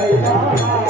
Hare Rama